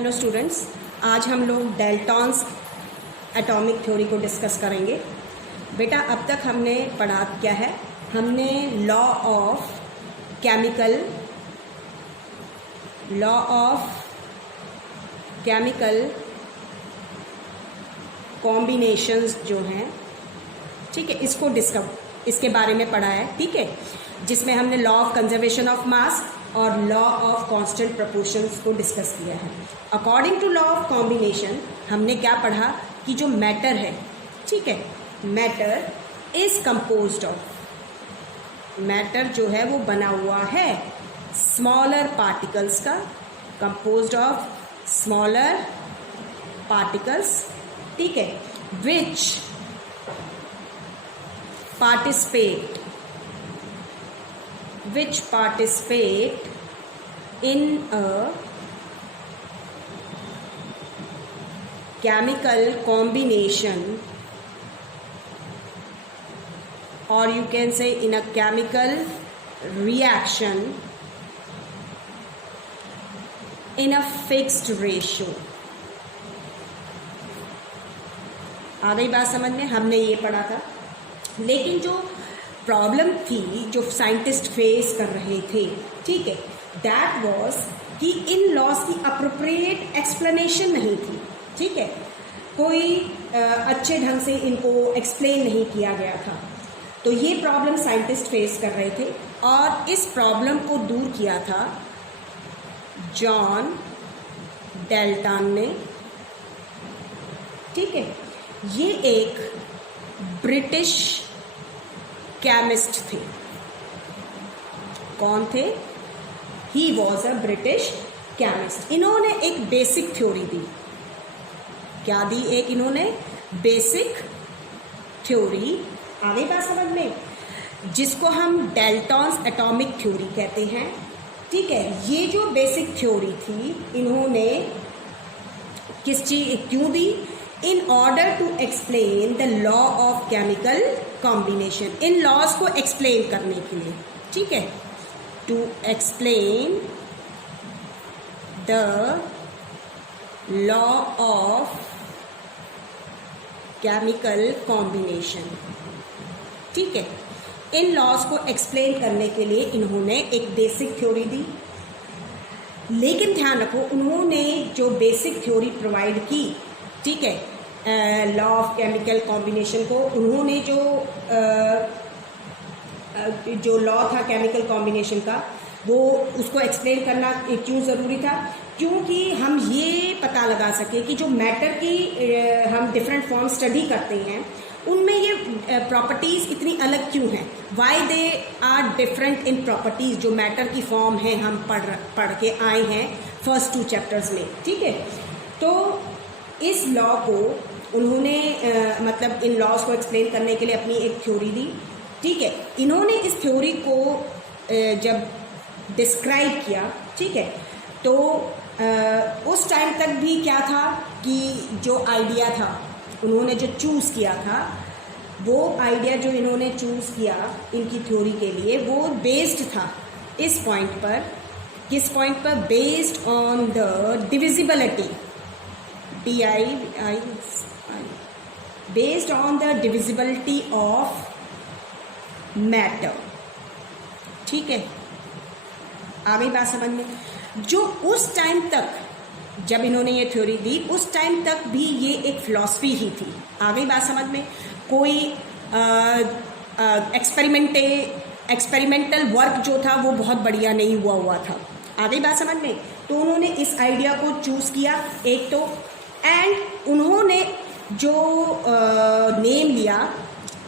Hello students, आज हम लोग डाल्टन्स एटॉमिक थ्योरी को डिस्कस करेंगे। बेटा अब तक हमने पढ़ा क्या है, हमने लॉ ऑफ केमिकल कॉम्बिनेशंस जो हैं, ठीक है, इसके बारे में पढ़ा है, ठीक है, जिसमें हमने law of conservation of mass और लॉ ऑफ कांस्टेंट प्रोपोर्शंस को डिस्कस किया है। According to law of combination हमने क्या पढ़ा कि जो मैटर है, ठीक है, matter is composed of, matter जो है वो बना हुआ है स्मॉलर पार्टिकल्स का, कंपोज्ड ऑफ स्मॉलर पार्टिकल्स, ठीक है, विच participate in a chemical combination, or you can say in a chemical reaction in a fixed ratio। आ गई बात समझ में? हमने ये पढ़ा था, लेकिन जो प्रॉब्लम थी जो साइंटिस्ट फेस कर रहे थे, ठीक है, दैट वाज कि इन लॉज की अप्रोप्रिएट एक्सप्लेनेशन नहीं थी, ठीक है, कोई अच्छे ढंग से इनको एक्सप्लेन नहीं किया गया था। तो ये प्रॉब्लम साइंटिस्ट फेस कर रहे थे और इस प्रॉब्लम को दूर किया था जॉन डाल्टन ने, ठीक है। ये एक ब्रिटिश केमिस्ट थे। कौन थे? He was a British chemist. इन्होंने एक बेसिक थ्योरी दी। क्या दी? एक इन्होंने बेसिक थ्योरी, आ गई बात समझ में, जिसको हम डाल्टन्स एटॉमिक थ्योरी कहते हैं, ठीक है। ये जो बेसिक थ्योरी थी इन्होंने किस चीज क्यों दी? In order to explain the law of chemical combination, इन लॉज को एक्सप्लेन करने के लिए, ठीक है, to explain the law of chemical combination, ठीक है। इन लॉज को एक्सप्लेन करने के लिए इन्होंने एक बेसिक थ्योरी दी, लेकिन ध्यान रखो उन्होंने जो बेसिक थ्योरी प्रोवाइड की, ठीक है, लॉ ऑफ केमिकल कॉम्बिनेशन को, उन्होंने जो लॉ था केमिकल कॉम्बिनेशन का, वो उसको एक्सप्लेन करना क्यों ज़रूरी था? क्योंकि हम ये पता लगा सके कि जो मैटर की हम डिफरेंट फॉर्म स्टडी करते हैं उनमें ये प्रॉपर्टीज़ इतनी अलग क्यों हैं, why they are different in properties. जो मैटर की फॉर्म है हम पढ़ के आए हैं फर्स्ट 2 चैप्टर्स में, ठीक है। तो इस लॉ को उन्होंने मतलब इन लॉज को एक्सप्लेन करने के लिए अपनी एक थ्योरी दी, ठीक है। इन्होंने इस थ्योरी को जब डिस्क्राइब किया, ठीक है, तो उस टाइम तक भी क्या था कि जो आइडिया था उन्होंने जो चूज़ किया था, वो आइडिया जो इन्होंने चूज़ किया इनकी थ्योरी के लिए, वो बेस्ड था इस पॉइंट पर, किस पॉइंट पर? Based on the divisibility, based on the divisibility of matter, ठीक है। आ गई बात समझ में? जो उस टाइम तक जब इन्होंने ये थ्योरी दी, उस टाइम तक भी ये एक फिलॉसफी ही थी। आ गई बात समझ में? कोई एक्सपेरिमेंटल वर्क जो था वो बहुत बढ़िया नहीं हुआ था। आ गई बात समझ में? तो उन्होंने इस आइडिया को चूज़ किया एक तो, एंड उन्होंने जो नेम लिया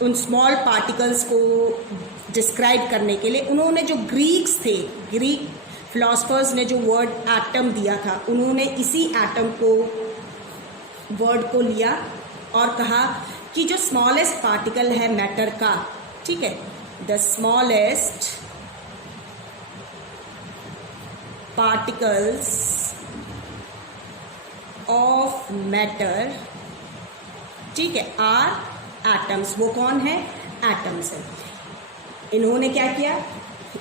उन स्मॉल पार्टिकल्स को डिस्क्राइब करने के लिए, उन्होंने जो ग्रीक फिलोसफर्स ने जो वर्ड एटम दिया था, उन्होंने इसी एटम को वर्ड को लिया और कहा कि जो स्मॉलेस्ट पार्टिकल है मैटर का, ठीक है, the smallest particles of matter, ठीक है, आर एटम्स। वो कौन है? एटम्स है। इन्होंने क्या किया?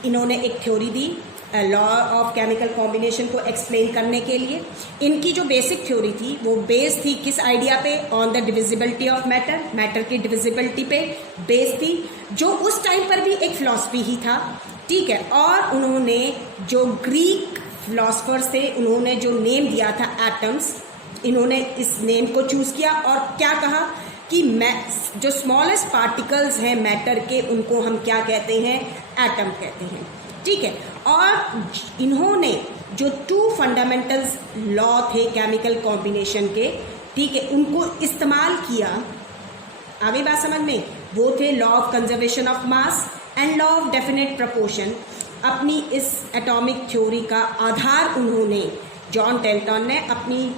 इन्होंने एक theory the law of chemical combination को एक्सप्लेन करने के लिए। इनकी जो बेसिक थ्योरी थी वो बेस थी किस आइडिया पे? On the divisibility of matter, matter की डिविजिबिलिटी पे बेस थी, जो उस टाइम पर भी एक फिलॉसफी ही था, ठीक है। और उन्होंने जो ग्रीक फिलोसफर्स थे उन्होंने जो नेम दिया था एटम्स, इन्होंने इस नेम को चूज किया और क्या कहा कि जो स्मॉलेस्ट पार्टिकल्स हैं मैटर के उनको हम क्या कहते हैं? एटम कहते हैं, ठीक है। और इन्होंने जो 2 फंडामेंटल्स लॉ थे केमिकल कॉम्बिनेशन के, ठीक है, उनको इस्तेमाल किया। आगे बात समझ में? वो थे law of conservation of mass and law of definite proportion. अपनी इस एटॉमिक थ्योरी का आधार उन्होंने, जॉन टेल्टन ने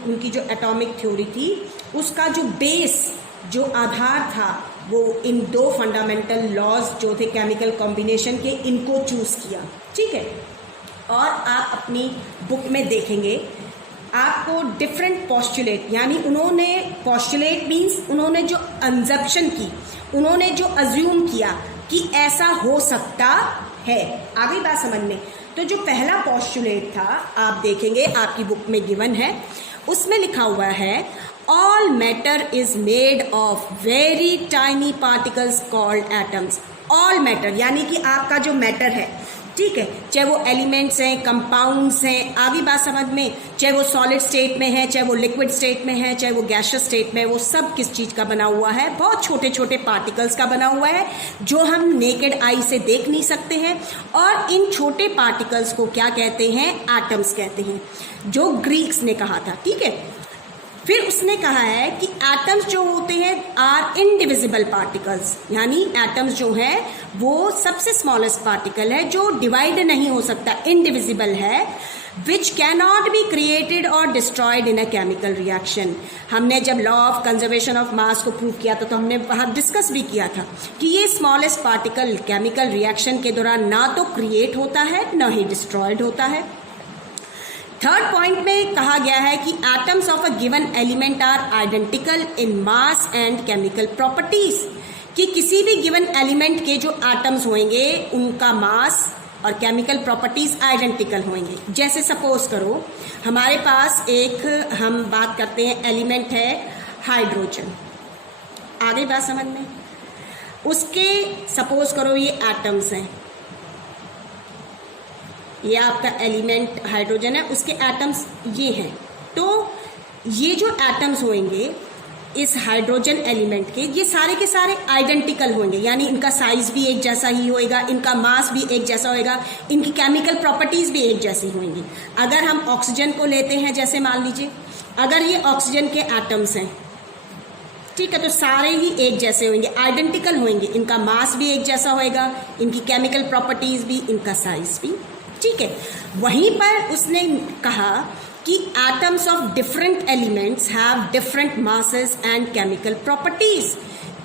उनकी जो एटॉमिक थ्योरी थी उसका जो बेस, जो आधार था, वो इन 2 फंडामेंटल लॉज जो थे केमिकल कॉम्बिनेशन के, इनको चूज किया, ठीक है। और आप अपनी बुक में देखेंगे आपको डिफरेंट पॉस्टुलेट, यानी उन्होंने पॉस्टुलेट मीन्स उन्होंने जो अंजप्शन की, उन्होंने जो अज्यूम किया कि ऐसा हो सकता है। आगे बात समझ में? तो जो पहला पॉस्टुलेट था आप देखेंगे आपकी बुक में गिवन है, उसमें लिखा हुआ है all matter is made of very tiny particles called atoms. All matter यानी कि आपका जो मैटर है, ठीक है, चाहे वो एलिमेंट्स हैं, कंपाउंड्स हैं, आगे बात समझ में, चाहे वो सॉलिड स्टेट में है, चाहे वो लिक्विड स्टेट में है, चाहे वो गैसियस स्टेट में है, वो सब किस चीज़ का बना हुआ है? बहुत छोटे छोटे पार्टिकल्स का बना हुआ है जो हम नेकेड आई से देख नहीं सकते हैं। और इन छोटे पार्टिकल्स को क्या कहते हैं? एटम्स कहते हैं, जो ग्रीक्स ने कहा था, ठीक है। फिर उसने कहा है कि एटम्स जो होते हैं आर इनडिविजिबल पार्टिकल्स, यानी एटम्स जो है वो सबसे स्मॉलेस्ट पार्टिकल है जो डिवाइड नहीं हो सकता, इनडिविजिबल है, विच कैनॉट बी क्रिएटेड और destroyed in a chemical reaction. हमने जब लॉ ऑफ कंजर्वेशन ऑफ मास को प्रूव किया था तो हमने वहाँ डिस्कस भी किया था कि ये स्मॉलेस्ट पार्टिकल केमिकल रिएक्शन के दौरान ना तो क्रिएट होता है ना ही डिस्ट्रॉयड होता है। थर्ड पॉइंट में कहा गया है कि atoms of a given element are identical in mass and chemical properties, कि किसी भी गिवन एलिमेंट के जो एटम्स होंगे उनका मास और केमिकल प्रॉपर्टीज आइडेंटिकल होंगे। जैसे सपोज करो हमारे पास एक, हम बात करते हैं एलिमेंट है हाइड्रोजन, आगे बात समझ में, उसके सपोज करो ये एटम्स हैं, ये आपका एलिमेंट हाइड्रोजन है, उसके एटम्स ये हैं। तो ये जो एटम्स होंगे इस हाइड्रोजन एलिमेंट के, ये सारे के सारे आइडेंटिकल होंगे, यानी इनका साइज भी एक जैसा ही होएगा, इनका मास भी एक जैसा होएगा, इनकी केमिकल प्रॉपर्टीज भी एक जैसी होंगी। अगर हम ऑक्सीजन को लेते हैं, जैसे मान लीजिए अगर ये ऑक्सीजन के एटम्स हैं, ठीक है, तो सारे ही एक जैसे होंगे, आइडेंटिकल होंगे, इनका मास भी एक जैसा होएगा, इनकी केमिकल प्रॉपर्टीज भी, इनका साइज भी, ठीक है। वहीं पर उसने कहा कि atoms of different elements have different masses and chemical properties,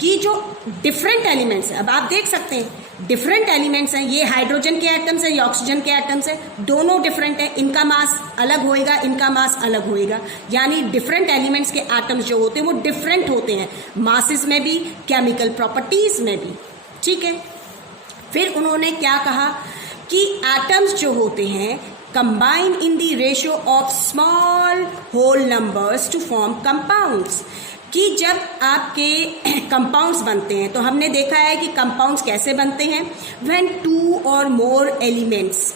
कि जो डिफरेंट एलिमेंट्स हैं, अब आप देख सकते हैं डिफरेंट एलिमेंट्स हैं, ये हाइड्रोजन के एटम्स हैं, ये ऑक्सीजन के एटम्स हैं, दोनों डिफरेंट हैं, इनका मास अलग होएगा, इनका मास अलग होएगा, यानी डिफरेंट एलिमेंट्स के एटम्स जो होते हैं वो डिफरेंट होते हैं, मासेस में भी, केमिकल प्रॉपर्टीज में भी, ठीक है। फिर उन्होंने क्या कहा कि एटम्स जो होते हैं combine in the ratio of small whole numbers to form compounds, कि जब आपके कंपाउंड्स बनते हैं तो हमने देखा है कि कंपाउंड्स कैसे बनते हैं, व्हेन 2 और मोर एलिमेंट्स,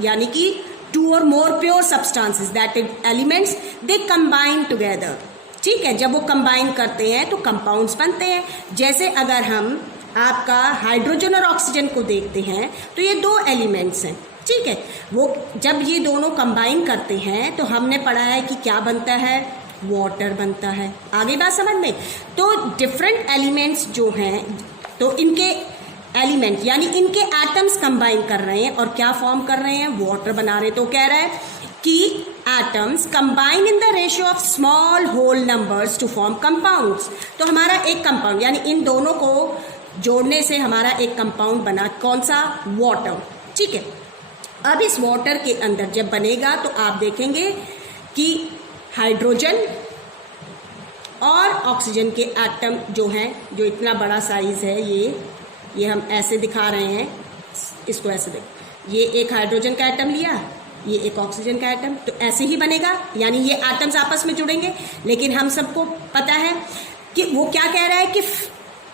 यानी कि 2 और मोर pure substances that is elements they combine together, ठीक है, जब वो कंबाइन करते हैं तो कंपाउंड्स बनते हैं। जैसे अगर हम आपका हाइड्रोजन और ऑक्सीजन को देखते हैं तो ये 2 एलिमेंट्स हैं, ठीक है, वो जब ये दोनों कंबाइन करते हैं तो हमने पढ़ा है कि क्या बनता है, वाटर बनता है, आगे बात समझ में। तो डिफरेंट एलिमेंट्स जो हैं, तो इनके एलिमेंट यानी इनके एटम्स कंबाइन कर रहे हैं और क्या फॉर्म कर रहे हैं, वाटर बना रहे हैं। तो कह रहा है कि atoms combine in the ratio of small whole numbers to form compounds. तो हमारा एक कंपाउंड, यानी इन दोनों को जोड़ने से हमारा एक कंपाउंड बना, कौन सा, वाटर, ठीक है। अब इस वाटर के अंदर जब बनेगा तो आप देखेंगे कि हाइड्रोजन और ऑक्सीजन के एटम जो हैं, जो इतना बड़ा साइज है, ये हम ऐसे दिखा रहे हैं, इसको ऐसे देख, ये एक हाइड्रोजन का एटम लिया, ये एक ऑक्सीजन का एटम, तो ऐसे ही बनेगा, यानी ये एटम्स आपस में जुड़ेंगे। लेकिन हम सबको पता है कि वो क्या कह रहा है कि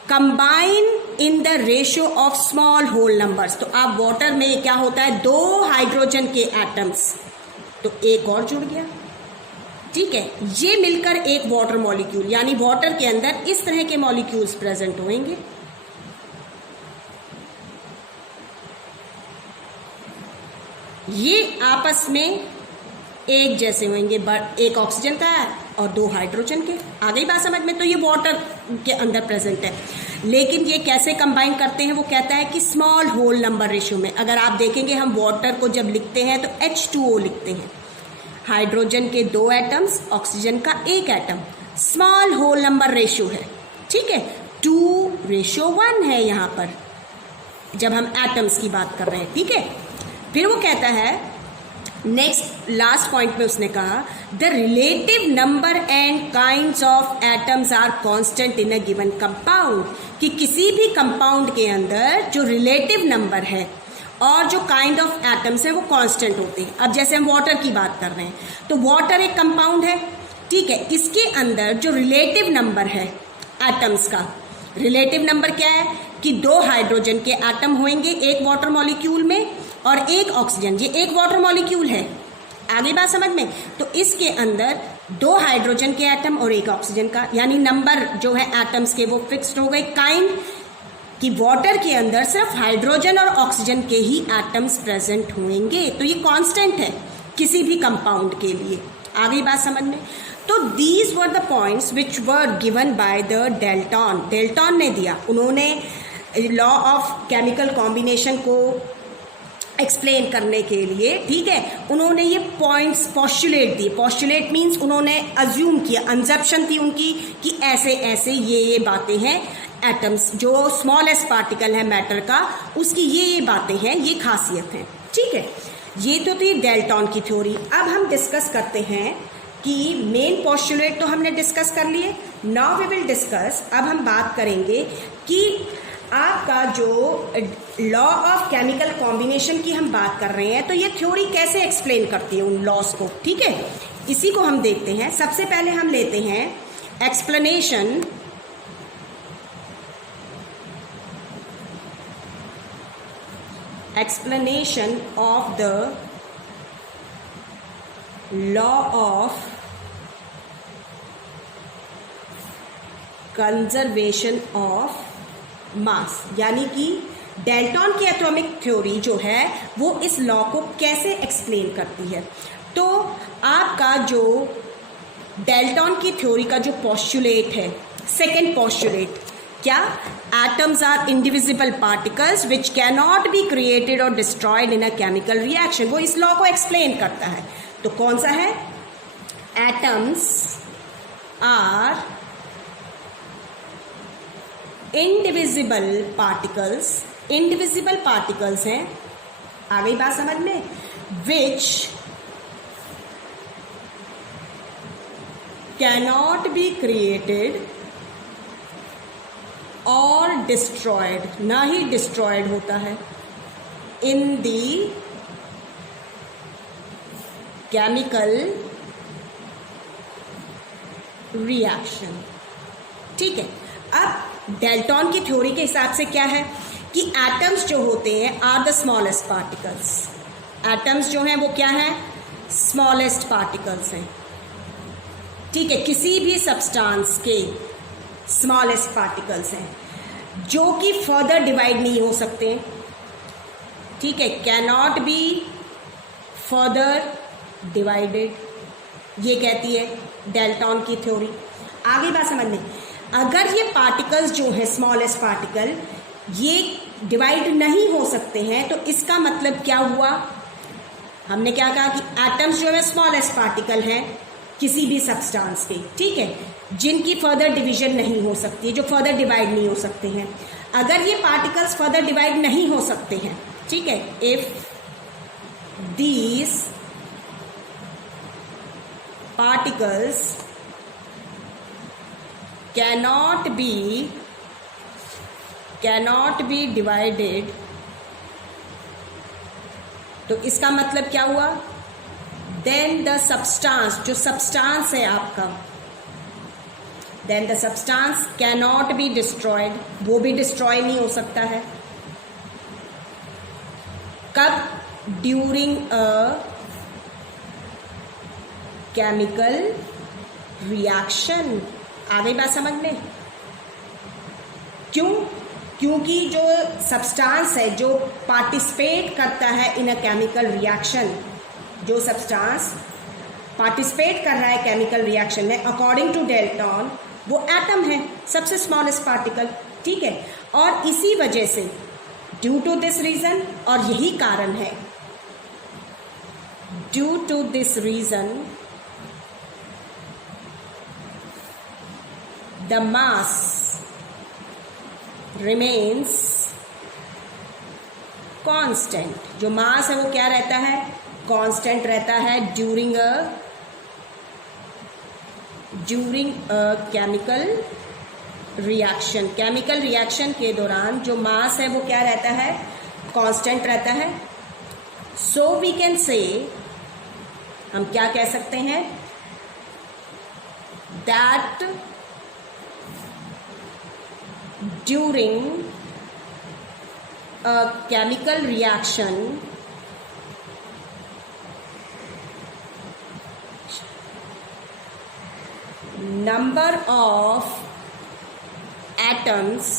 combine in the ratio of small whole numbers. तो आप वाटर में क्या होता है, 2 हाइड्रोजन के एटम्स, तो एक और जुड़ गया, ठीक है, ये मिलकर एक वाटर मॉलिक्यूल, यानी वाटर के अंदर इस तरह के मॉलिक्यूल्स प्रेजेंट होंगे। ये आपस में एक जैसे होंगे, एक ऑक्सीजन का है और 2 हाइड्रोजन के। आ गई बात समझ में? तो ये वाटर के अंदर प्रेजेंट है, लेकिन ये कैसे कंबाइन करते हैं, वो कहता है कि स्मॉल होल नंबर रेशियो में। अगर आप देखेंगे हम वाटर को जब लिखते हैं तो H2O लिखते हैं, हाइड्रोजन के 2 एटम्स, ऑक्सीजन का 1 atom, small whole number ratio है, ठीक है, 2:1 है यहाँ पर जब हम एटम्स की बात कर रहे हैं, ठीक है। फिर वो कहता है नेक्स्ट लास्ट पॉइंट में उसने कहा the relative number and kinds of atoms are constant in a given compound, कि किसी भी कंपाउंड के अंदर जो रिलेटिव नंबर है और जो काइंड ऑफ एटम्स है वो कांस्टेंट होते हैं। अब जैसे हम वाटर की बात कर रहे हैं तो वाटर एक कंपाउंड है, ठीक है, इसके अंदर जो रिलेटिव नंबर है एटम्स का, रिलेटिव नंबर क्या है कि 2 हाइड्रोजन के एटम होंगे एक वाटर मॉलिक्यूल में और एक ऑक्सीजन, ये एक वाटर मॉलिक्यूल है। आगे बात समझ में? तो इसके अंदर 2 हाइड्रोजन के एटम और एक ऑक्सीजन का, यानी नंबर जो है एटम्स के वो फिक्स्ड हो गए। काइंड कि वाटर के अंदर सिर्फ हाइड्रोजन और ऑक्सीजन के ही एटम्स प्रेजेंट होंगे, तो ये कांस्टेंट है किसी भी कंपाउंड के लिए। आ गई बात समझ में? तो these were the points which were given by the Dalton. Dalton ने दिया, उन्होंने लॉ ऑफ केमिकल कॉम्बिनेशन को एक्सप्लेन करने के लिए, ठीक है, उन्होंने ये पॉइंट्स पॉस्टुलेट दिए। पॉस्टुलेट मीन्स उन्होंने अज्यूम किया, अंजप्शन थी उनकी कि ऐसे ऐसे ये बातें हैं, एटम्स जो स्मॉलेस्ट पार्टिकल है मैटर का, उसकी ये बातें हैं, ये खासियत है, ठीक है। ये तो थी डेल्टन की थ्योरी। अब हम डिस्कस करते हैं कि मेन पॉस्टुलेट तो हमने डिस्कस कर लिए, नाउ वी विल डिस्कस, अब हम बात करेंगे कि आपका जो लॉ ऑफ केमिकल कॉम्बिनेशन की हम बात कर रहे हैं तो ये थ्योरी कैसे एक्सप्लेन करती है उन लॉस को, ठीक है, इसी को हम देखते हैं। सबसे पहले हम लेते हैं explanation of the law of conservation of मास, यानी कि डेल्टन की एटॉमिक थ्योरी जो है वो इस लॉ को कैसे एक्सप्लेन करती है। तो आपका जो डेल्टन की थ्योरी का जो पोस्टुलेट है, सेकेंड पोस्टुलेट क्या, atoms are indivisible particles which can not be created और destroyed in a chemical reaction, वो इस लॉ को एक्सप्लेन करता है। तो कौन सा है, atoms are indivisible particles, indivisible particles हैं, आ गई बात समझ में, विच कैनॉट बी क्रिएटेड और डिस्ट्रॉयड, ना ही डिस्ट्रॉयड होता है इन दी केमिकल रिएक्शन, ठीक है। अब डेल्टन की थ्योरी के हिसाब से क्या है कि एटम्स जो होते हैं are the smallest particles, atoms जो हैं वो क्या है, स्मॉलेस्ट पार्टिकल्स हैं, ठीक है, किसी भी सब्सटेंस के स्मॉलेस्ट पार्टिकल्स हैं जो कि फर्दर डिवाइड नहीं हो सकते, ठीक है, can not be further divided, ये कहती है डेल्टन की थ्योरी। आगे बात समझ में, अगर ये पार्टिकल्स जो है स्मॉलेस्ट पार्टिकल ये डिवाइड नहीं हो सकते हैं तो इसका मतलब क्या हुआ, हमने क्या कहा कि एटम्स जो है स्मॉलेस्ट पार्टिकल हैं किसी भी सब्सटेंस के, ठीक है, जिनकी फर्दर डिवीजन नहीं हो सकती है, जो फर्दर डिवाइड नहीं हो सकते हैं। अगर ये पार्टिकल्स फर्दर डिवाइड नहीं हो सकते हैं, ठीक है, if these particles cannot be divided तो इसका मतलब क्या हुआ, देन द सब्सटेंस, जो सब्सटेंस है आपका, then the substance can not be destroyed, वो भी डिस्ट्रॉय नहीं हो सकता है। कब, ड्यूरिंग अ केमिकल रिएक्शन। आ गई बात समझ में? क्यों? क्योंकि जो सब्सटेंस है जो पार्टिसिपेट करता है इन अ केमिकल रिएक्शन, जो सब्सटेंस पार्टिसिपेट कर रहा है केमिकल रिएक्शन में, अकॉर्डिंग टू डेल्टन, वो एटम है, सबसे स्मॉलेस्ट पार्टिकल, ठीक है। और इसी वजह से, ड्यू टू दिस रीजन, और यही कारण है, due to this reason the mass remains constant. जो मास है वो क्या रहता है, कांस्टेंट रहता है during a chemical reaction. Chemical reaction के दौरान जो मास है वो क्या रहता है, कांस्टेंट रहता है। सो वी कैन से, हम क्या कह सकते हैं, that during a chemical reaction number of atoms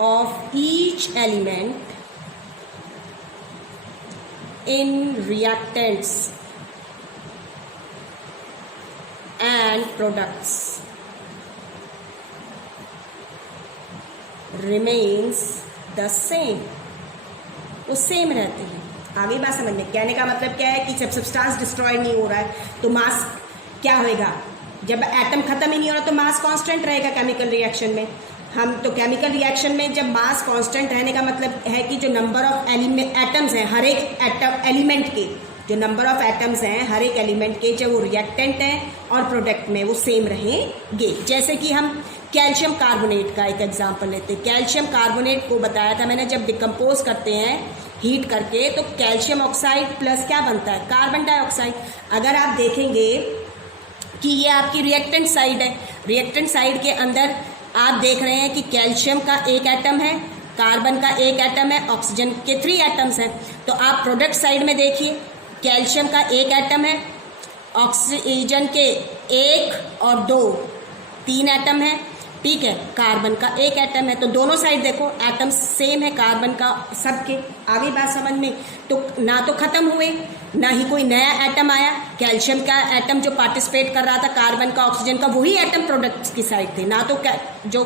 of each element in reactants and products remains the same, वो सेम रहते हैं। आगे बात समझ में? कहने का मतलब क्या है कि जब सब्सटेंस डिस्ट्रॉय नहीं हो रहा है तो मास क्या होएगा, जब एटम खत्म ही नहीं हो रहा तो मास कांस्टेंट रहेगा केमिकल रिएक्शन में। हम तो केमिकल रिएक्शन में जब मास कांस्टेंट रहने का मतलब है कि जो नंबर ऑफ एटम्स हैं हर एक एलिमेंट के, जो नंबर ऑफ एटम्स हैं हर एक एलिमेंट के, चाहे वो रिएक्टेंट हैं और प्रोडक्ट में, वो सेम रहेंगे। जैसे कि हम कैल्शियम कार्बोनेट का एक एग्जांपल लेते हैं। कैल्शियम कार्बोनेट को बताया था मैंने, जब डिकम्पोज करते हैं हीट करके तो कैल्शियम ऑक्साइड प्लस क्या बनता है, कार्बन डाइऑक्साइड। अगर आप देखेंगे कि ये आपकी रिएक्टेंट साइड है, रिएक्टेंट साइड के अंदर आप देख रहे हैं कि कैल्शियम का एक एटम है, कार्बन का एक एटम है, ऑक्सीजन के 3 एटम्स हैं। तो आप प्रोडक्ट साइड में देखिए, कैल्शियम का एक एटम है, ऑक्सीजन के 1 और 2 3 एटम है, ठीक है, कार्बन का एक एटम है। तो दोनों साइड देखो एटम्स सेम है कार्बन का सबके। आगे बात समझ में? तो ना तो खत्म हुए ना ही कोई नया एटम आया। कैल्शियम का एटम जो पार्टिसिपेट कर रहा था कार्बन का ऑक्सीजन का, वही एटम प्रोडक्ट्स की साइड थे। ना तो जो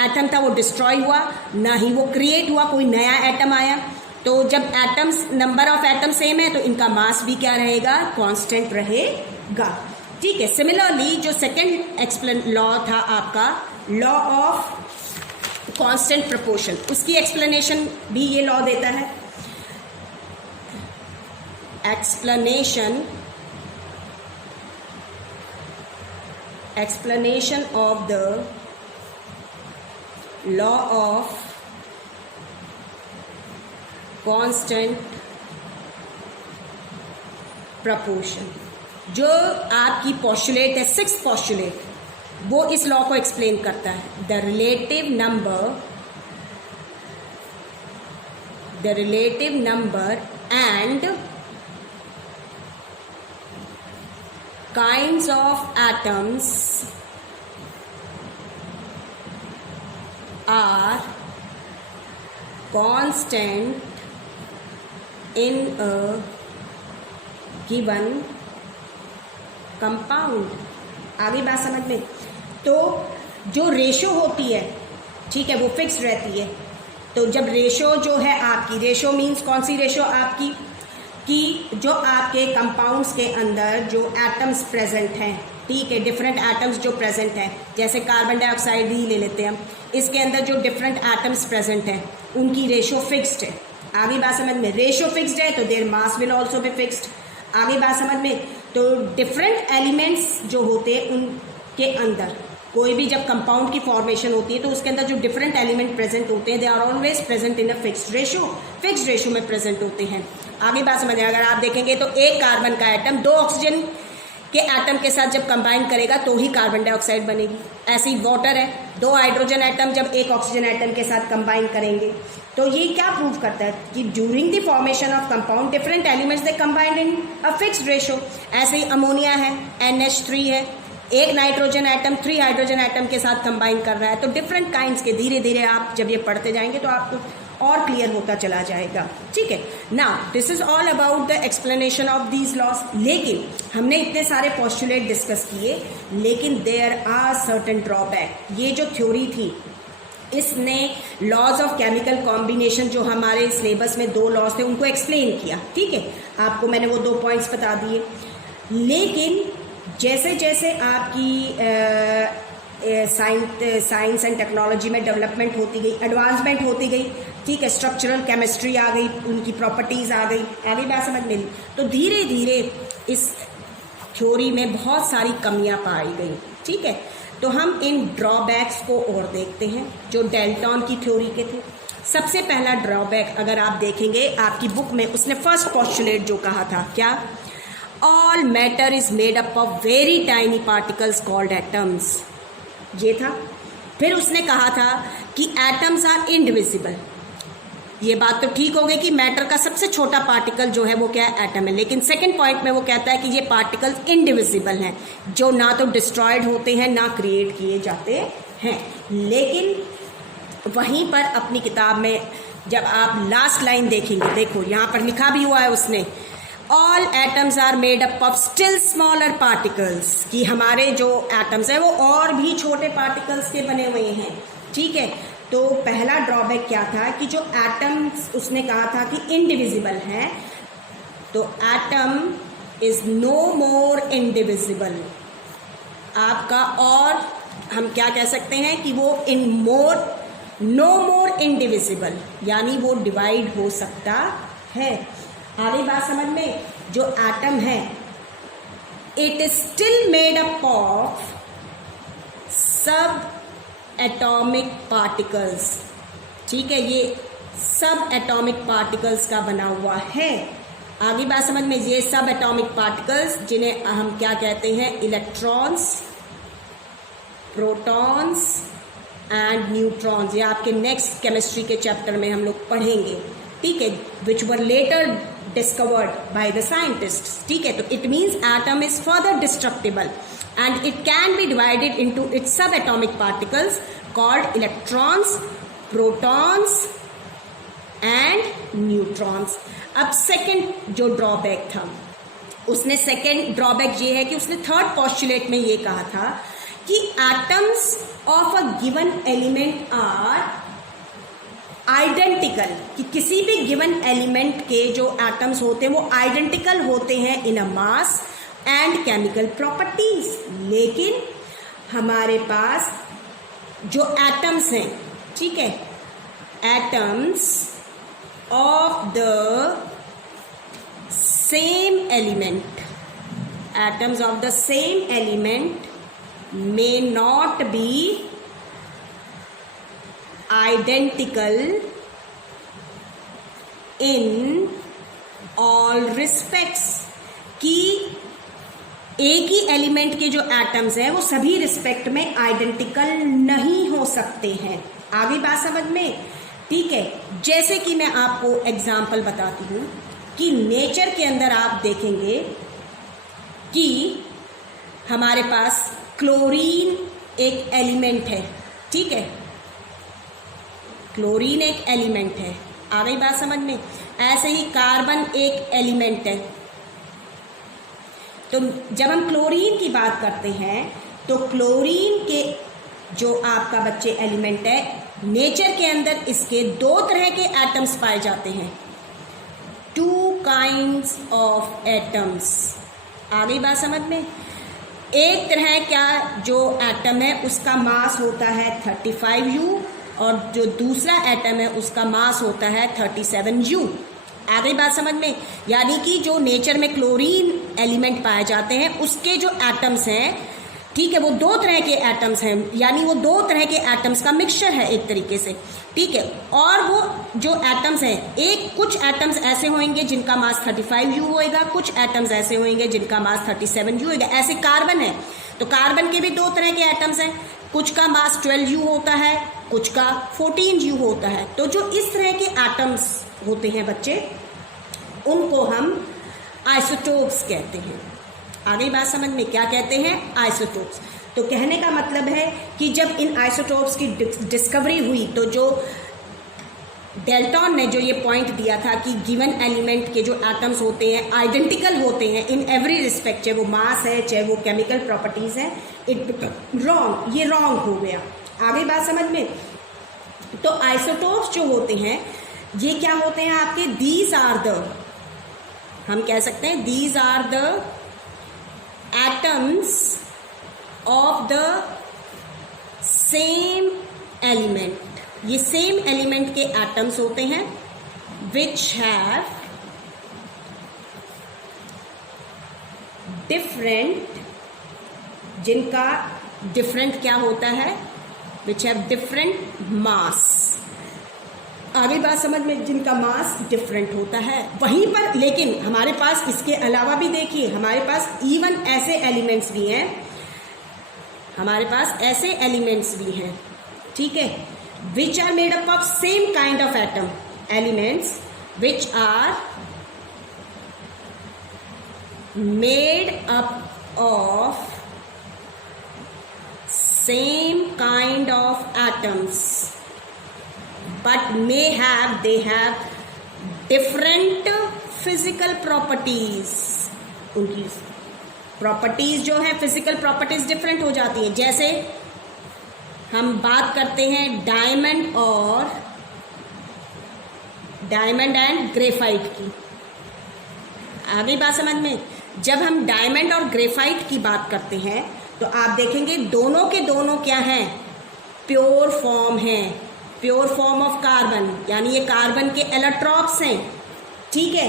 एटम था वो डिस्ट्रॉय हुआ, ना ही वो क्रिएट हुआ, कोई नया एटम आया। तो जब atoms, number of atom same है तो इनका मास भी क्या रहेगा, कांस्टेंट रहेगा, ठीक है। सिमिलरली जो सेकेंड लॉ था आपका, लॉ ऑफ कांस्टेंट प्रोपोर्शन, उसकी एक्सप्लेनेशन भी ये लॉ देता है। explanation of the law of constant proportion, जो आपकी पॉस्टुलेट है, 6th पॉस्टुलेट, वो इस लॉ को एक्सप्लेन करता है। The relative number and kinds of atoms are constant in a given compound. आगे बात समझ में? तो जो रेशो होती है, ठीक है, वो फिक्स रहती है। तो जब रेशो जो है आपकी, रेशो मीन्स कौन सी रेशो आपकी, कि जो आपके कंपाउंड्स के अंदर जो एटम्स प्रेजेंट हैं, ठीक है, डिफरेंट एटम्स जो प्रेजेंट हैं, जैसे कार्बन डाइऑक्साइड ही ले लेते हैं हम, इसके अंदर जो डिफरेंट एटम्स प्रेजेंट हैं उनकी रेशो फिक्स्ड है। आगे बात समझ में? रेशो फिक्स्ड है तो their mass will also be fixed. आगे बात समझ में? तो डिफरेंट एलिमेंट्स जो होते हैं उनके अंदर कोई भी जब कंपाउंड की फॉर्मेशन होती है तो उसके अंदर जो डिफरेंट एलिमेंट प्रेजेंट होते हैं, they are always present in a fixed ratio में प्रेजेंट होते हैं। आगे बात समझ, अगर आप देखेंगे तो एक कार्बन का एटम 2 ऑक्सीजन के एटम के साथ जब कंबाइन करेगा तो ही कार्बन डाइऑक्साइड बनेगी। ऐसे ही वाटर है, 2 हाइड्रोजन एटम जब एक ऑक्सीजन एटम के साथ कंबाइन करेंगे तो ये क्या प्रूव करता है कि during the formation of compound different elements they combined in a fixed ratio. ऐसे ही अमोनिया है, NH3 है, एक नाइट्रोजन एटम 3 हाइड्रोजन एटम के साथ कंबाइन कर रहा है। तो डिफरेंट काइंड्स के, धीरे धीरे आप जब ये पढ़ते जाएंगे तो आपको और क्लियर होता चला जाएगा। ठीक है, now this is all about the explanation of these loss. लेकिन हमने इतने सारे पोस्टुलेट डिस्कस किए, लेकिन देयर आर सर्टेन ड्रॉबैक। ये जो थ्योरी थी इसने लॉज ऑफ केमिकल कॉम्बिनेशन, जो हमारे सिलेबस में 2 लॉज थे, उनको एक्सप्लेन किया। ठीक है, आपको मैंने वो 2 पॉइंट्स बता दिए। लेकिन जैसे जैसे आपकी साइंस एंड टेक्नोलॉजी में डेवलपमेंट होती गई, एडवांसमेंट होती गई, ठीक है, स्ट्रक्चरल केमिस्ट्री आ गई, उनकी प्रॉपर्टीज़ आ गई, आगे बात समझ में, तो धीरे धीरे इस थ्योरी में बहुत सारी कमियां पाई गई। ठीक है, तो हम इन ड्रॉबैक्स को और देखते हैं जो डेल्टन की थ्योरी के थे। सबसे पहला ड्रॉबैक अगर आप देखेंगे आपकी बुक में, उसने फर्स्ट पोस्टुलेट जो कहा था, क्या? All matter is made up of very tiny particles called atoms, ये था। फिर उसने कहा था कि एटम्स आर इनडिविजिबल। ये बात तो ठीक हो गई कि मैटर का सबसे छोटा पार्टिकल जो है वो क्या है? एटम है। लेकिन सेकंड पॉइंट में वो कहता है कि ये पार्टिकल्स इनडिविजिबल हैं, जो ना तो डिस्ट्रॉयड होते हैं ना क्रिएट किए जाते हैं। लेकिन वहीं पर अपनी किताब में जब आप लास्ट लाइन देखेंगे, देखो यहाँ पर लिखा भी हुआ है उसने, all atoms are made up of still smaller particles, कि हमारे जो एटम्स हैं वो और भी छोटे पार्टिकल्स के बने हुए हैं। ठीक है, तो पहला ड्रॉबैक क्या था कि जो एटम्स उसने कहा था कि इनडिविजिबल हैं, तो atom is no more indivisible. आपका और हम क्या कह सकते हैं कि वो नो मोर इनडिविजिबल, यानी वो डिवाइड हो सकता है। आगे बात समझ में, जो एटम है it is still made up of सब एटॉमिक पार्टिकल्स। ठीक है, ये सब एटॉमिक पार्टिकल्स का बना हुआ है। आगे बात समझ में, ये सब एटॉमिक पार्टिकल्स जिन्हें हम क्या कहते हैं? Electrons, protons and neutrons. ये आपके नेक्स्ट केमिस्ट्री के चैप्टर में हम लोग पढ़ेंगे। ठीक है, which were later discovered by the scientists. ठीक है, तो it means atom is further destructible and it can be divided into its subatomic particles called electrons, protons and neutrons. अब सेकेंड जो ड्रॉबैक था, उसने सेकेंड ड्रॉबैक ये है कि उसने थर्ड पोस्टुलेट में ये कहा था कि atoms of a given element are identical, कि किसी भी गिवन एलिमेंट के जो एटम्स होते हैं वो आइडेंटिकल होते हैं इन अ मास एंड केमिकल प्रॉपर्टीज। लेकिन हमारे पास जो एटम्स हैं, ठीक है, atoms of the same element, atoms of the same element may not be identical in all respects, कि एक ही एलिमेंट के जो एटम्स हैं वो सभी रिस्पेक्ट में आइडेंटिकल नहीं हो सकते हैं। आगे बात समझ में? ठीक है, जैसे कि मैं आपको एग्जाम्पल बताती हूँ कि नेचर के अंदर आप देखेंगे कि हमारे पास क्लोरीन एक एलिमेंट है। ठीक है, क्लोरीन एक एलिमेंट है। आ गई बात समझ में? ऐसे ही कार्बन एक एलिमेंट है। तो जब हम क्लोरीन की बात करते हैं तो क्लोरीन के जो आपका बच्चे एलिमेंट है, नेचर के अंदर इसके 2 तरह के एटम्स पाए जाते हैं, 2 kinds ऑफ एटम्स। आ गई बात समझ में? एक तरह क्या जो एटम है उसका मास होता है 35U और जो दूसरा एटम है उसका मास होता है 37U। आ गई बात समझ में? यानी कि जो नेचर में क्लोरीन एलिमेंट पाए जाते हैं उसके जो एटम्स हैं, ठीक है, वो दो तरह के एटम्स हैं, यानी वो दो तरह के एटम्स का मिक्सचर है एक तरीके से, ठीक है। और वो जो एटम्स हैं, कुछ एटम्स ऐसे होंगे जिनका मास 35 U होएगा, कुछ एटम्स ऐसे होंगे जिनका मास 37 U होएगा। ऐसे कार्बन है, तो कार्बन के भी दो तरह के एटम्स हैं, कुछ का मास 12 U होता है, कुछ का 14 U होता है। तो जो इस तरह के एटम्स होते हैं बच्चे, उनको हम आइसोटोप्स कहते हैं। आ गई बात समझ में, क्या कहते हैं? आइसोटोप्स। तो कहने का मतलब है कि जब इन आइसोटोप्स की डिस्कवरी हुई, तो जो डेल्टन ने जो ये पॉइंट दिया था कि गिवन एलिमेंट के जो एटम्स होते हैं आइडेंटिकल होते हैं इन एवरी रिस्पेक्ट, चाहे वो मास है चाहे वो केमिकल प्रॉपर्टीज है, रॉन्ग, ये रॉन्ग हो गया। आ गई बात समझ में। तो आइसोटोप्स जो होते हैं ये क्या होते हैं आपके? दीज आर द, हम कह सकते हैं these are the atoms of the same element. ये सेम एलिमेंट के एटम्स होते हैं विच हैव डिफरेंट, जिनका डिफरेंट क्या होता है? Which have different mass. आगे बात समझ में, जिनका मास डिफरेंट होता है। वहीं पर लेकिन हमारे पास इसके अलावा भी देखिए, हमारे पास इवन ऐसे एलिमेंट्स भी हैं, हमारे पास ऐसे एलिमेंट्स भी हैं, ठीक है, which are made up of same kind of atom, elements which are made up of same kind of atoms but they have different physical properties। उनकी प्रॉपर्टीज जो है, फिजिकल प्रॉपर्टीज डिफरेंट हो जाती है। जैसे हम बात करते हैं डायमंड एंड ग्रेफाइट की। आ गई बात समझ में। जब हम डायमंड और ग्रेफाइट की बात करते हैं तो आप देखेंगे दोनों के दोनों क्या हैं? प्योर फॉर्म हैं, प्योर फॉर्म ऑफ कार्बन, यानी ये कार्बन के एलोट्रॉप्स हैं, ठीक है।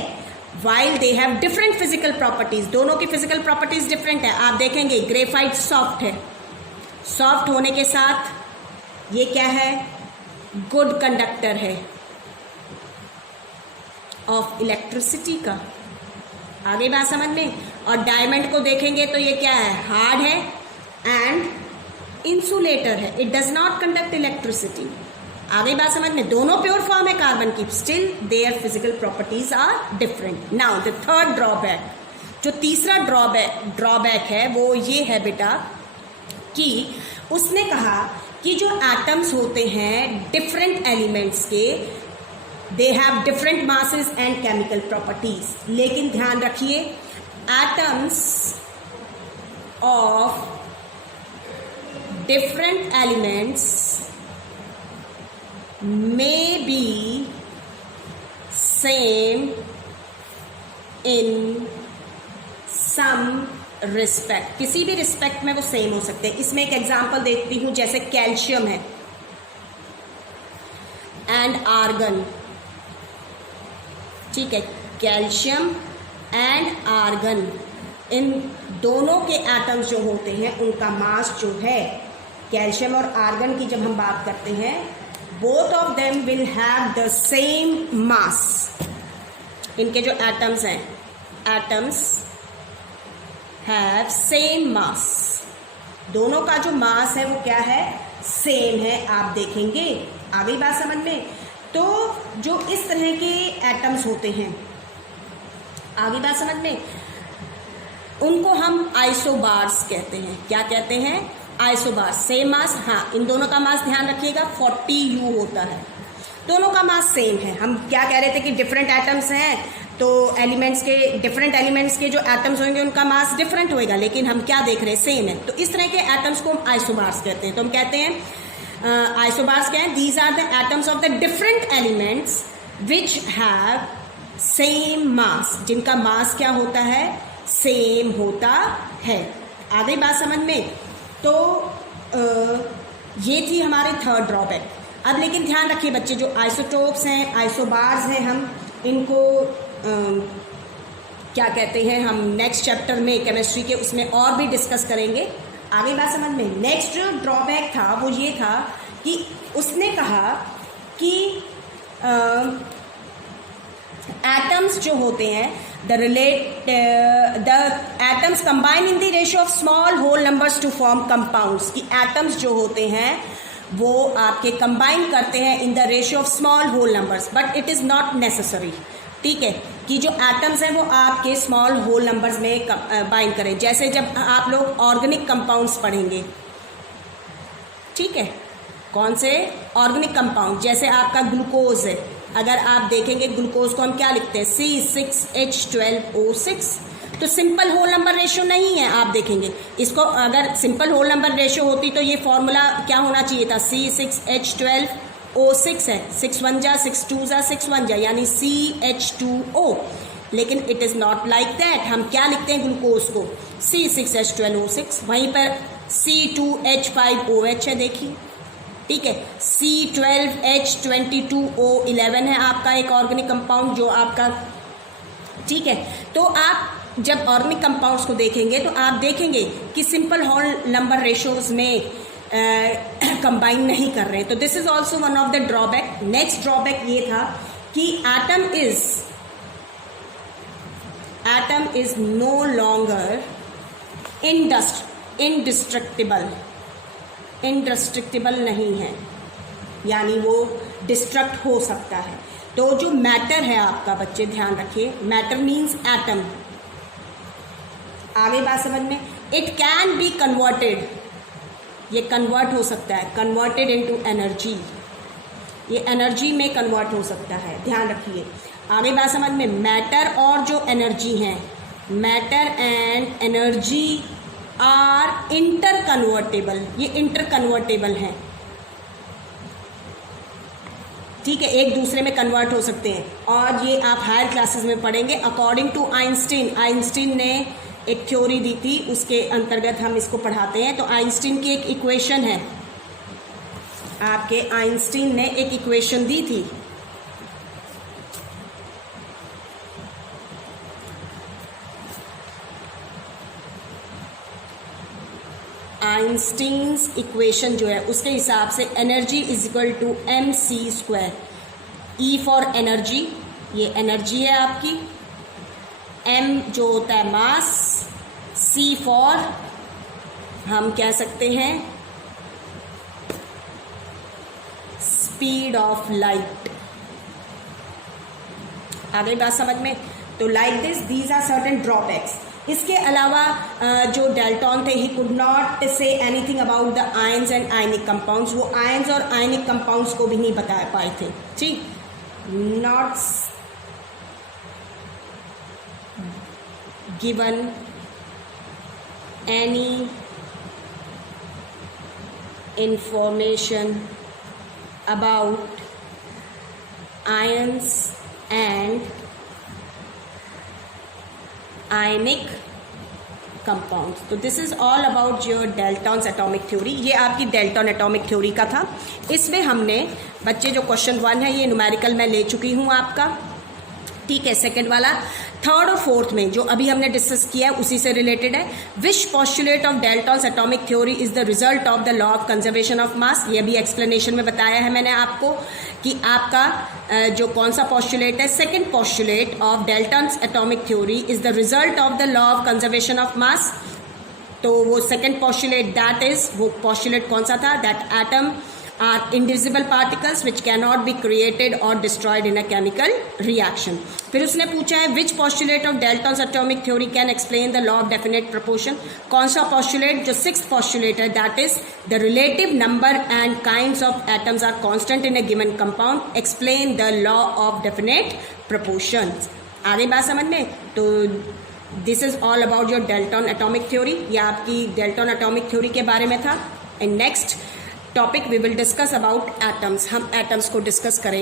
While they have different physical properties, दोनों की फिजिकल प्रॉपर्टीज डिफरेंट है। आप देखेंगे ग्रेफाइट सॉफ्ट है, सॉफ्ट होने के साथ ये क्या है? गुड कंडक्टर है ऑफ इलेक्ट्रिसिटी का। आगे बात समझ में। और डायमंड को देखेंगे तो ये क्या है? हार्ड है एंड इंसुलेटर है, it does not conduct electricity. आगे बात समझ में। दोनों प्योर फॉर्म है कार्बन की, still their physical properties are different. Now the third drawback, जो तीसरा ड्रॉबैक है वो ये है बेटा कि उसने कहा कि जो एटम्स होते हैं डिफरेंट एलिमेंट्स के, they have different masses and chemical properties. लेकिन ध्यान रखिए, atoms of different elements may be same in some respect। किसी भी रिस्पेक्ट में वो सेम हो सकते हैं। इसमें एक एग्जांपल देखती हूं, जैसे कैल्शियम है एंड आर्गन, ठीक है, कैल्शियम एंड आर्गन, इन दोनों के एटम्स जो होते हैं उनका मास जो है, कैल्शियम और आर्गन की जब हम बात करते हैं, both of them will have the same mass। इनके जो एटम्स हैं, एटम्स have same mass, दोनों का जो मास है वो क्या है? सेम है। आप देखेंगे, आ गई बात समझ में। तो जो इस तरह के एटम्स होते हैं, आ गई बात समझ में, उनको हम आइसोबार्स कहते हैं। क्या कहते हैं? आइसोबार। सेम मास, हाँ, इन दोनों का मास ध्यान रखिएगा 40 U होता है, दोनों का मास सेम है। हम क्या कह रहे थे कि डिफरेंट एटम्स हैं, तो एलिमेंट्स के, डिफरेंट एलिमेंट्स के जो एटम्स होंगे उनका मास डिफरेंट होएगा, लेकिन हम क्या देख रहे हैं? सेम है। तो इस तरह के एटम्स को हम आइसोबार्स कहते हैं। तो हम कहते हैं आइसोबार्स क्या है? These are the atoms of the different elements which have same mass, जिनका मास क्या होता है? सेम होता है। आ गई बात समझ में। तो ये थी हमारे थर्ड ड्रॉबैक। अब लेकिन ध्यान रखिए बच्चे, जो आइसोटोप्स हैं, आइसोबार्स हैं, हम इनको क्या कहते हैं, हम नेक्स्ट चैप्टर में केमिस्ट्री के उसमें और भी डिस्कस करेंगे। आगे बात समझ में। नेक्स्ट जो ड्रॉबैक था वो ये था कि उसने कहा कि एटम्स जो होते हैं the atoms combine in the ratio of small whole numbers to form compounds, कि एटम्स जो होते हैं वो आपके कंबाइन करते हैं in the ratio of small whole numbers, but it is not necessary. ठीक है, कि जो एटम्स हैं वो आपके स्मॉल होल नंबर्स में बाइंड करें। जैसे जब आप लोग ऑर्गेनिक कंपाउंड्स पढ़ेंगे, ठीक है, कौन से ऑर्गेनिक कंपाउंड, जैसे आपका ग्लूकोज है, अगर आप देखेंगे ग्लूकोज को हम क्या लिखते हैं C6H12O6, तो सिंपल होल नंबर रेशियो नहीं है। आप देखेंगे इसको, अगर सिंपल होल नंबर रेशियो होती तो ये फॉर्मूला क्या होना चाहिए था, C6H12O6 है, 6 1 जा 6 2 जा 6 1 जा, यानी CH2O, लेकिन it is not like that. हम क्या लिखते हैं ग्लूकोज को C6H12O6, वहीं पर C2H5OH है, देखिए, ठीक है, C12H22O11 है आपका एक ऑर्गेनिक कंपाउंड जो आपका, ठीक है। तो आप जब ऑर्गेनिक कंपाउंड्स को देखेंगे तो आप देखेंगे कि सिंपल होल नंबर रेशियोज में कंबाइन नहीं कर रहे हैं, तो this is also one of the drawback. Next drawback ये था कि atom is no longer indestructible नहीं है, यानी वो डिस्ट्रक्ट हो सकता है। तो जो मैटर है आपका, बच्चे ध्यान रखिए, मैटर मीन्स एटम। आगे बात समझ में। इट कैन बी कन्वर्टेड, ये कन्वर्ट हो सकता है, कन्वर्टेड इनटू एनर्जी, ये एनर्जी में कन्वर्ट हो सकता है, ध्यान रखिए। आगे बात समझ में। मैटर और जो एनर्जी है, matter and energy are interconvertible, ये इंटर कन्वर्टेबल हैं, ठीक है, एक दूसरे में कन्वर्ट हो सकते हैं, और ये आप हायर क्लासेस में पढ़ेंगे। अकॉर्डिंग टू आइंस्टीन ने एक थ्योरी दी थी, उसके अंतर्गत हम इसको पढ़ाते हैं। तो आइंस्टीन की एक इक्वेशन है, आपके आइंस्टीन ने एक इक्वेशन दी थी, आइंस्टीन्स इक्वेशन जो है उसके हिसाब से energy is equal to mc²। E for energy, ये एनर्जी है आपकी, m जो होता है मास, c फॉर हम कह सकते हैं स्पीड ऑफ लाइट। आगे बात समझ में। तो like this these are certain drawbacks. इसके अलावा जो डेल्टॉन थे, he could not say anything about the ions and ionic compounds, वो आयंस और आयनिक कंपाउंड्स को भी नहीं बता पाए थे, ठीक, not given any information about ions and ionic compounds. तो this is all about your Dalton's atomic theory. ये आपकी डेल्टॉन एटॉमिक थ्योरी का था। इसमें हमने बच्चे जो क्वेश्चन 1 है ये न्यूमेरिकल मैं ले चुकी हूँ आपका, ठीक है। सेकंड वाला, थर्ड और फोर्थ में जो अभी हमने डिस्कस किया है उसी से रिलेटेड है। Which postulate of Dalton's atomic theory is the result of the law of conservation of mass. ये भी एक्सप्लेनेशन में बताया है मैंने आपको कि आपका जो कौन सा पॉस्टुलेट है, second postulate of Dalton's atomic theory is the result of the law of conservation of mass. तो वो सेकंड पॉस्टुलेट, दैट इज, वो पॉस्टुलेट कौन सा था, that atom are indivisible particles which cannot be created or destroyed in a chemical reaction। फिर उसने पूछा है which postulate of Dalton's atomic theory can explain the law of definite proportion। कौन सा postulate, जो sixth postulate है, that is the relative number and kinds of atoms are constant in a given compound, explain the law of definite proportions। आगे बात समझ में। तो this is all about your Dalton atomic theory, या आपकी Dalton atomic theory के बारे में था। And next topic we will discuss about atoms, हम एटम्स को डिस्कस करेंगे।